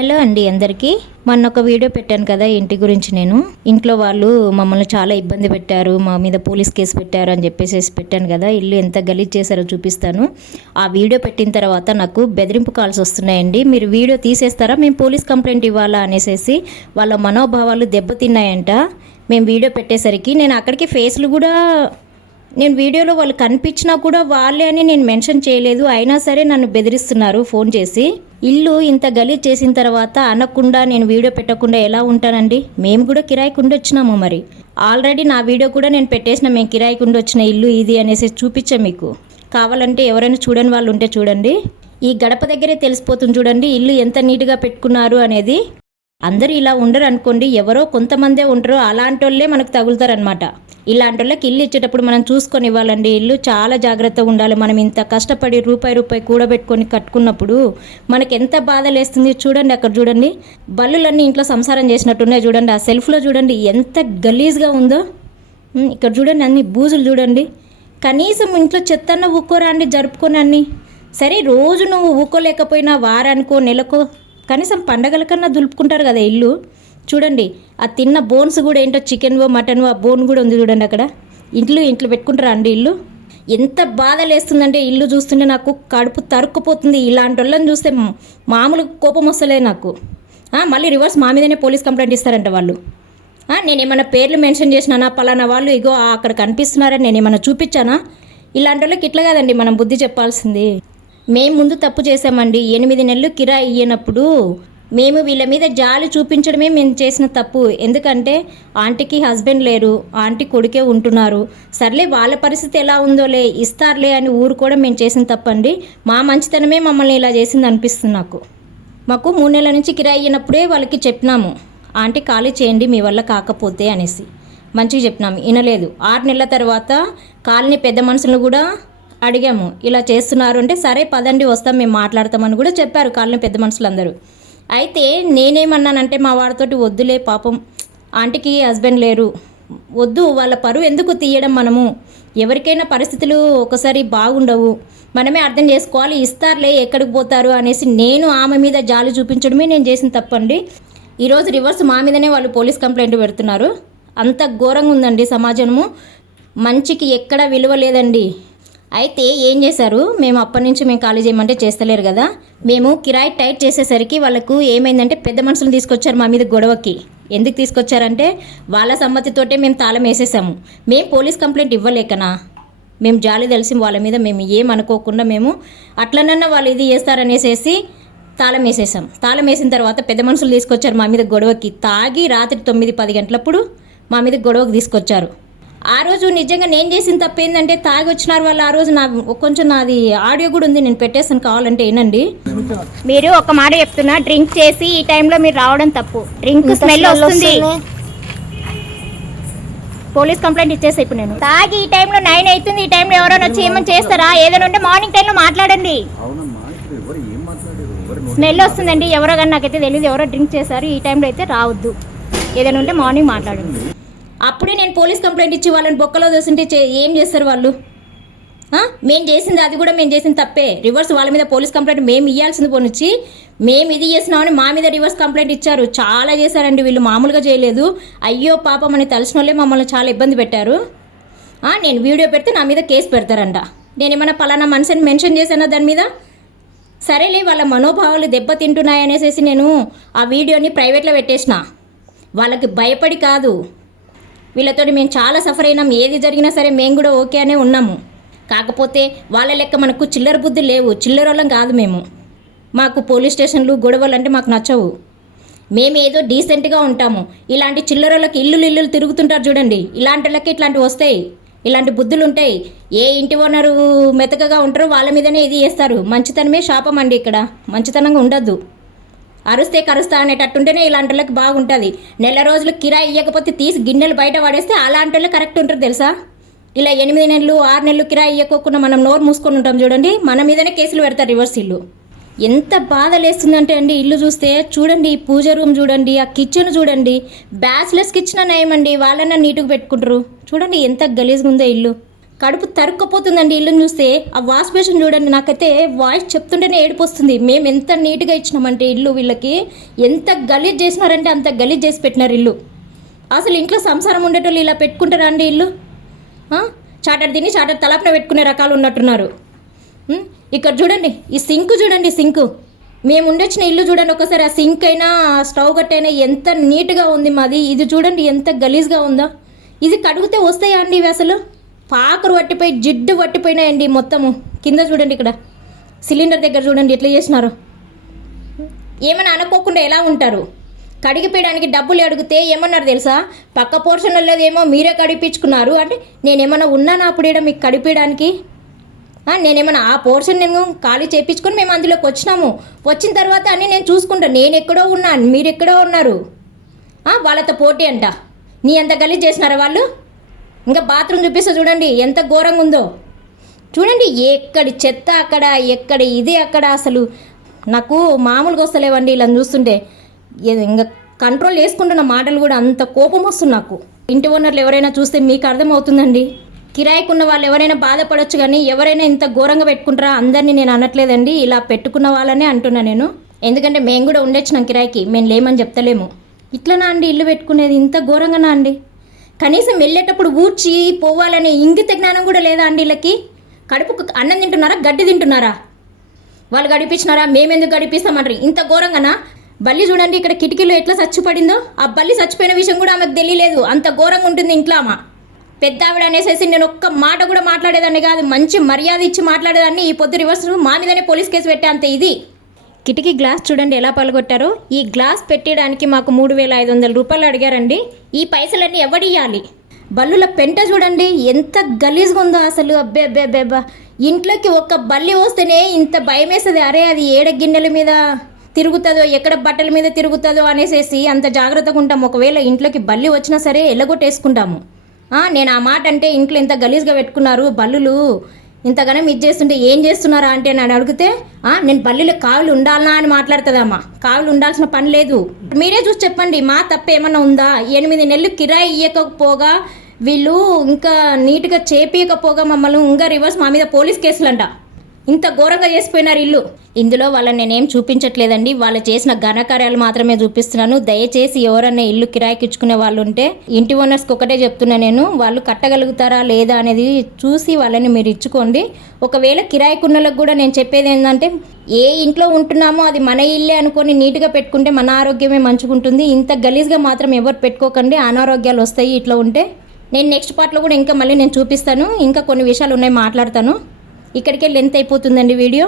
Hello అండి అందరికీ. మొన్న ఒక వీడియో పెట్టాను కదా ఇంటి గురించి. నేను ఇంట్లో వాళ్ళు మమ్మల్ని చాలా ఇబ్బంది పెట్టారు, మా మీద పోలీస్ కేసు పెట్టారు అని చెప్పేసి పెట్టాను కదా. ఇల్లు ఎంత గలీజ్ చేశారో చూపిస్తాను. ఆ వీడియో పెట్టిన తర్వాత నాకు బెదిరింపు కాల్స్ వస్తున్నాయండి. మీరు వీడియో తీసేస్తారా, మేము పోలీస్ కంప్లైంట్ ఇవ్వాలా అనేసి వాళ్ళ మనోభావాలు దెబ్బతిన్నాయంట. మేము వీడియో పెట్టేసరికి నేను అక్కడికి ఫేస్లు కూడా, నేను వీడియోలో వాళ్ళు కనిపించినా కూడా వాళ్ళే అని నేను మెన్షన్ చేయలేదు. అయినా సరే నన్ను బెదిరిస్తున్నారు ఫోన్ చేసి. ఇల్లు ఇంత గలీజ్ చేసిన తర్వాత అనకుండా నేను వీడియో పెట్టకుండా ఎలా ఉంటానండి? మేము కూడా కిరాయికి ఉండొచ్చినాము. మరి ఆల్రెడీ నా వీడియో కూడా నేను పెట్టేసిన, మేము కిరాయికి ఉండొచ్చిన ఇల్లు ఇది అనేసి చూపించా మీకు. కావాలంటే ఎవరైనా చూడని వాళ్ళు ఉంటే చూడండి. ఈ గడప దగ్గరే తెలిసిపోతుంది చూడండి ఇల్లు ఎంత నీట్గా పెట్టుకున్నారు అనేది. అందరూ ఇలా ఉండరు అనుకోండి, ఎవరో కొంతమందే ఉంటారు, అలాంటి వాళ్ళే మనకు తగులుతారనమాట. ఇలాంటి వాళ్ళకి ఇల్లు ఇచ్చేటప్పుడు మనం చూసుకొని ఇవ్వాలండి. ఇల్లు చాలా జాగ్రత్తగా ఉండాలి. మనం ఇంత కష్టపడి రూపాయి కట్టుకొని కట్టుకున్నప్పుడు మనకి ఎంత బాధ లేస్తుంది చూడండి. అక్కడ చూడండి, బల్లులన్నీ ఇంట్లో సంసారం చేసినట్టున్నాయి చూడండి. ఆ సెల్ఫ్లో చూడండి ఎంత గలీజ్గా ఉందో. ఇక్కడ చూడండి అన్ని బూజులు చూడండి. కనీసం ఇంట్లో చెత్తన్న ఊక్కోరాండి జరుపుకొని అన్నీ. సరే రోజు నువ్వు ఊక్కోలేకపోయినా వారానికో నెలకో కనీసం పండగల కన్నా దులుపుకుంటారు కదా ఇల్లు. చూడండి ఆ తిన్న బోన్స్ కూడా ఏంటో చికెన్వో మటన్వో ఆ బోన్ కూడా ఉంది చూడండి అక్కడ. ఇంట్లో పెట్టుకుంటారా అండి ఇల్లు? ఎంత బాధ లేస్తుందంటే ఇల్లు చూస్తుంటే నాకు కడుపు తరుక్కుపోతుంది. ఇలాంటి వాళ్ళని చూస్తే మామూలు కోపం వస్తలేదు నాకు. మళ్ళీ రివర్స్ మా మీదనే పోలీస్ కంప్లైంట్ ఇస్తారంట వాళ్ళు. నేను ఏమైనా పేర్లు మెన్షన్ చేసినానా, పలానా వాళ్ళు ఇగో అక్కడ కనిపిస్తున్నారని నేను ఏమైనా చూపించానా? ఇలాంటి వాళ్ళకి ఇట్లా కాదండి మనం బుద్ధి చెప్పాల్సింది. మేము ముందు తప్పు చేసామండి. 8 నెలలు కిరాయి ఇయ్యనప్పుడు మేము వీళ్ళ మీద జాలి చూపించడమే మేము చేసిన తప్పు. ఎందుకంటే ఆంటీకి హస్బెండ్ లేరు, ఆంటీ కొడుకే ఉంటున్నారు. సర్లే వాళ్ళ పరిస్థితి ఎలా ఉందోలే, ఇస్తారులే అని ఊరుకోవడం మేము చేసిన తప్పండి. మా మంచితనమే మమ్మల్ని ఇలా చేసింది అనిపిస్తుంది నాకు. మాకు 3 నెలల నుంచి కిరాయి ఇయ్యనప్పుడే వాళ్ళకి చెప్పినాము, ఆంటీ ఖాళీ చేయండి మీ వల్ల కాకపోతే అనేసి మంచిగా చెప్పినాము. వినలేదు. 6 నెలల తర్వాత కాలనీ పెద్ద మనుషులను కూడా అడిగాము, ఇలా చేస్తున్నారు అంటే సరే పదండి వస్తాం మేము మాట్లాడతామని కూడా చెప్పారు కాలనీ పెద్ద మనుషులందరూ. అయితే నేనేమన్నానంటే మా వాడితోటి వద్దులే పాపం ఆంటీకి హస్బెండ్ లేరు, వద్దు వాళ్ళ పరువు ఎందుకు తీయడం, మనము ఎవరికైనా పరిస్థితులు ఒకసారి బాగుండవు, మనమే అర్థం చేసుకోవాలి, ఇస్తారులే ఎక్కడికి పోతారు అనేసి నేను ఆమె మీద జాలి చూపించడమే నేను చేసిన తప్పండి. ఈరోజు రివర్స్ మా మీదనే వాళ్ళు పోలీస్ కంప్లైంట్ పెడుతున్నారు. అంత ఘోరంగా ఉందండి సమాజము. మంచికి ఎక్కడ విలువ లేదండి. అయితే ఏం చేశారు, మేము అప్పటి నుంచి మేము ఖాళీ చేయమంటే చేస్తలేరు కదా. మేము కిరాయి టైట్ చేసేసరికి వాళ్ళకు ఏమైందంటే పెద్ద మనుషులను తీసుకొచ్చారు మా మీద గొడవకి. ఎందుకు తీసుకొచ్చారంటే వాళ్ళ సమ్మతితోటే మేము తాళం వేసేసాము. మేము పోలీస్ కంప్లైంట్ ఇవ్వలేకనా, మేము జాలి తెలిసి వాళ్ళ మీద మేము ఏమనుకోకుండా మేము అట్లనన్నా వాళ్ళు ఇది చేస్తారనేసేసి తాళం వేసేసాం. తాళం వేసిన తర్వాత పెద్ద మనుషులు తీసుకొచ్చారు మా మీద గొడవకి. తాగి రాత్రి 9-10 గంటలప్పుడు మా మీద గొడవకి తీసుకొచ్చారు. ఆ రోజు నిజంగా నేను చేసిన తప్పు ఏంటంటే తాగి వచ్చినారు వాళ్ళు. ఆ రోజు కొంచెం నాది ఆడియో కూడా ఉంది, నేను పెట్టేస్తాను కావాలంటే వినండి. మీరు ఒక మాట చెప్తున్నా, డ్రింక్ చేసి ఈ టైంలో మీరు రావడం తప్పు. డ్రింక్ స్మెల్ వస్తుంది. పోలీస్ కంప్లైంట్ ఇచ్చేసి ఇప్పుడు నేను తాగి ఈ టైంలో 9 అవుతుంది. ఈ టైంలో ఎవరైనా వచ్చి ఏమైనా చేస్తారా? ఏదైనా ఉంటే మార్నింగ్ టైంలో మాట్లాడండి. స్మెల్ వస్తుందండి. ఎవరో కానీ నాకైతే తెలియదు, ఎవరో డ్రింక్ చేశారు. ఈ టైంలో అయితే రావద్దు. ఏదైనా ఉంటే మార్నింగ్ మాట్లాడండి. అప్పుడే నేను పోలీస్ కంప్లైంట్ ఇచ్చి వాళ్ళని బొక్కలో దోస్తుంటే ఏం చేస్తారు వాళ్ళు? మేము చేసింది అది కూడా మేము చేసిన తప్పే. రివర్స్ వాళ్ళ మీద పోలీస్ కంప్లైంట్ మేము ఇవ్వాల్సింది పోనిచ్చి మేము ఇది చేసినామని మా మీద రివర్స్ కంప్లైంట్ ఇచ్చారు. చాలా చేశారండి వీళ్ళు, మామూలుగా చేయలేదు. అయ్యో పాపం అని తలసిన వాళ్ళే మమ్మల్ని చాలా ఇబ్బంది పెట్టారు. నేను వీడియో పెడితే నా మీద కేసు పెడతారంట. నేను ఏమైనా పలానా మనిషిని మెన్షన్ చేశానా దాని మీద? సరేలే వాళ్ళ మనోభావాలు దెబ్బతింటున్నాయనేసి నేను ఆ వీడియోని ప్రైవేట్లో పెట్టేసిన. వాళ్ళకి భయపడి కాదు, వీళ్ళతోటి మేము చాలా సఫర్ అయినాం. ఏది జరిగినా సరే మేము కూడా ఓకే అనే ఉన్నాము. కాకపోతే వాళ్ళ లెక్క మనకు చిల్లర బుద్ధి లేవు, చిల్లరోళ్ళం కాదు మేము. మాకు పోలీస్ స్టేషన్లు గొడవలు అంటే మాకు నచ్చవు. మేము ఏదో డీసెంట్గా ఉంటాము. ఇలాంటి చిల్లరోళ్ళకి ఇల్లు తిరుగుతుంటారు చూడండి, ఇలాంటి వాళ్ళకి ఇట్లాంటివి వస్తాయి, ఇలాంటి బుద్ధులు ఉంటాయి. ఏ ఇంటి ఓనరు మెతకగా ఉంటారో వాళ్ళ మీదనే ఇది చేస్తారు. మంచితనమే శాపం అండి. ఇక్కడ మంచితనంగా ఉండద్దు. అరుస్తే కరుస్తా అనేటట్టుంటేనే ఇలాంటి వాళ్ళకి బాగుంటుంది. నెల రోజులు కిరాయి ఇవ్వకపోతే తీసి గిన్నెలు బయట పడేస్తే అలాంటి వాళ్ళు కరెక్ట్ ఉంటారు తెలుసా. ఇలా 8 నెలలు 6 నెలలు కిరాయి ఇవ్వకోకుండా మనం నోరు మూసుకొని ఉంటాం చూడండి, మన మీదనే కేసులు పెడతారు రివర్స్. ఇల్లు ఎంత బాధ లేస్తుందంటే అండి ఇల్లు చూస్తే. చూడండి పూజ రూమ్ చూడండి, ఆ కిచెన్ చూడండి. బ్యాచిలర్స్ కిచెన్ నయమండి, వాళ్ళన్నా నీట్గా పెట్టుకుంటారు. చూడండి ఎంత గలీజ్గా ఉందో ఇల్లు. కడుపు తరుక్కపోతుందండి ఇల్లుని చూస్తే. ఆ వాష్ బేసిన్ చూడండి, నాకైతే వాయిస్ చెప్తుంటేనే ఏడుపు వస్తుంది. మేము ఎంత నీట్గా ఇచ్చినామంటే ఇల్లు వీళ్ళకి, ఎంత గలీజ్ చేసినారంటే అంత గలీజ్ చేసి పెట్టినారు ఇల్లు. అసలు ఇంట్లో సంసారం ఉండేటోళ్ళు ఇలా పెట్టుకుంటారా అండి ఇల్లు? చాటర్ తిని చాటర్ తలాపన పెట్టుకునే రకాలు ఉన్నట్టున్నారు. ఇక్కడ చూడండి, ఈ సింక్ చూడండి, సింక్ మేము ఉండొచ్చిన ఇల్లు చూడండి ఒకసారి. ఆ సింక్ అయినా స్టవ్ కట్టైనా ఎంత నీట్గా ఉంది మాది. ఇది చూడండి ఎంత గలీజ్గా ఉందో. ఇది కడిగితే వస్తాయా అండి ఇవి? అసలు పాకరు పట్టిపోయి జిడ్డు పట్టిపోయినాయండి మొత్తము. కింద చూడండి, ఇక్కడ సిలిండర్ దగ్గర చూడండి ఎట్లా చేసినారు. ఏమైనా అనుకోకుండా ఎలా ఉంటారు? కడిగిపోయడానికి డబ్బులు అడిగితే ఏమన్నారు తెలుసా? పక్క పోర్షన్ లేదేమో మీరే కడిపించుకున్నారు అంటే, నేనేమన్నా ఉన్నానా అప్పుడేడా మీకు కడిపేయడానికి? నేనేమన్నా ఆ పోర్షన్ నేను ఖాళీ చేయించుకొని మేము అందులోకి వచ్చినాము. వచ్చిన తర్వాత అన్నీ నేను చూసుకుంటాను. నేను ఎక్కడో ఉన్నాను, మీరు ఎక్కడో ఉన్నారు. వాళ్ళతో పోటీ అంట. నీ ఎంత గలీజ్ చేసినారా వాళ్ళు? ఇంకా బాత్రూమ్ చూపిస్తా చూడండి ఎంత ఘోరంగా ఉందో. చూడండి ఎక్కడి చెత్త అక్కడ, ఎక్కడ ఇది అక్కడ. అసలు నాకు మామూలుగా వస్తలేవండి ఇలా చూస్తుంటే. ఇంకా కంట్రోల్ చేసుకుంటున్న మాటలు కూడా అంత కోపం వస్తుంది నాకు. ఇంటి ఓనర్లు ఎవరైనా చూస్తే మీకు అర్థమవుతుందండి. కిరాయికున్న వాళ్ళు ఎవరైనా బాధపడవచ్చు, కానీ ఎవరైనా ఇంత ఘోరంగా పెట్టుకుంటారా? అందరినీ నేను అనట్లేదండి, ఇలా పెట్టుకున్న వాళ్ళనే అంటున్నా నేను. ఎందుకంటే మేము కూడా ఉండొచ్చినాం కిరాయికి, మేము లేమని చెప్తలేము. ఇట్లనా అండి ఇల్లు పెట్టుకునేది? ఇంత ఘోరంగానా అండి? కనీసం వెళ్ళేటప్పుడు ఊడ్చి పోవాలనే ఇంగిత జ్ఞానం కూడా లేదా అండి వీళ్ళకి? కడుపుకు అన్నం తింటున్నారా, గడ్డి తింటున్నారా? వాళ్ళు గడిపించినారా? మేమెందుకు గడిపిస్తామంటారు? ఇంత ఘోరంగానా? బల్లి చూడండి ఇక్కడ కిటికీలో ఎట్లా చచ్చిపడిందో. ఆ బల్లి చచ్చిపోయిన విషయం కూడా ఆమెకు తెలియలేదు. అంత ఘోరంగా ఉంటుంది ఇంట్లో. ఆమె పెద్ద ఆవిడ అనేసేసి నేను ఒక్క మాట కూడా మాట్లాడేదాన్ని కాదు, మంచి మర్యాద ఇచ్చి మాట్లాడేదాన్ని. ఈ పొద్దు రివర్స్ మా మీదనే పోలీస్ కేసు పెట్టే అంత ఇది. కిటికీ గ్లాస్ చూడండి ఎలా పలగొట్టారో. ఈ గ్లాస్ పెట్టడానికి మాకు 3,500 రూపాయలు అడిగారండి. ఈ పైసలన్నీ ఎవడియ్యాలి? బల్లుల పెంట చూడండి ఎంత గలీజ్గా ఉందో అసలు. అబ్బే అబ్బే అబ్బేబ్బా, ఇంట్లోకి ఒక్క బల్లి వస్తేనే ఇంత భయం వేస్తుంది. అరే అది ఏడ గిన్నెల మీద తిరుగుతుందో, ఎక్కడ బట్టల మీద తిరుగుతుందో అనేసి అంత జాగ్రత్తగా ఉంటాము. ఒకవేళ ఇంట్లోకి బల్లి వచ్చినా సరే ఎల్లగొట్టేసుకుంటాము. నేను ఆ మాట అంటే ఇంట్లో ఇంత గలీజ్గా పెట్టుకున్నారు బల్లులు, ఇంతగానో ఇది చేస్తుంటే ఏం చేస్తున్నారా అంటే నన్ను అడిగితే నేను బల్లిలో కావులు ఉండాలనా అని మాట్లాడుతుందమ్మా. కావులు ఉండాల్సిన పని లేదు. మీరే చూసి చెప్పండి, మా తప్పు ఏమన్నా ఉందా? 8 నెలలు కిరాయి ఇవ్వకపోగా, వీళ్ళు ఇంకా నీట్గా చేపియకపోగా మమ్మల్ని ఇంకా రివర్స్ మా మీద పోలీస్ కేసులంట. ఇంత ఘోరంగా చేసిపోయినారు ఇల్లు. ఇందులో వాళ్ళని నేనేం చూపించట్లేదండి, వాళ్ళు చేసిన ఘనకార్యాలు మాత్రమే చూపిస్తున్నాను. దయచేసి ఎవరన్నా ఇల్లు కిరాయికి ఇచ్చుకునే వాళ్ళు ఉంటే ఇంటి ఓనర్స్కి ఒకటే చెప్తున్నా నేను, వాళ్ళు కట్టగలుగుతారా లేదా అనేది చూసి వాళ్ళని మీరు ఇచ్చుకోండి. ఒకవేళ కిరాయికున్నలకు కూడా నేను చెప్పేది ఏంటంటే, ఏ ఇంట్లో ఉంటున్నామో అది మన ఇల్లే అనుకొని నీట్గా పెట్టుకుంటే మన ఆరోగ్యమే మంచుకుంటుంది. ఇంత గలీజ్గా మాత్రం ఎవరు పెట్టుకోకండి, అనారోగ్యాలు వస్తాయి ఇట్లా ఉంటే. నేను నెక్స్ట్ పార్ట్లో కూడా ఇంకా మళ్ళీ నేను చూపిస్తాను. ఇంకా కొన్ని విషయాలు ఉన్నాయి మాట్లాడతాను. ఇక్కడికే లెంత్ అయిపోతుందండి వీడియో.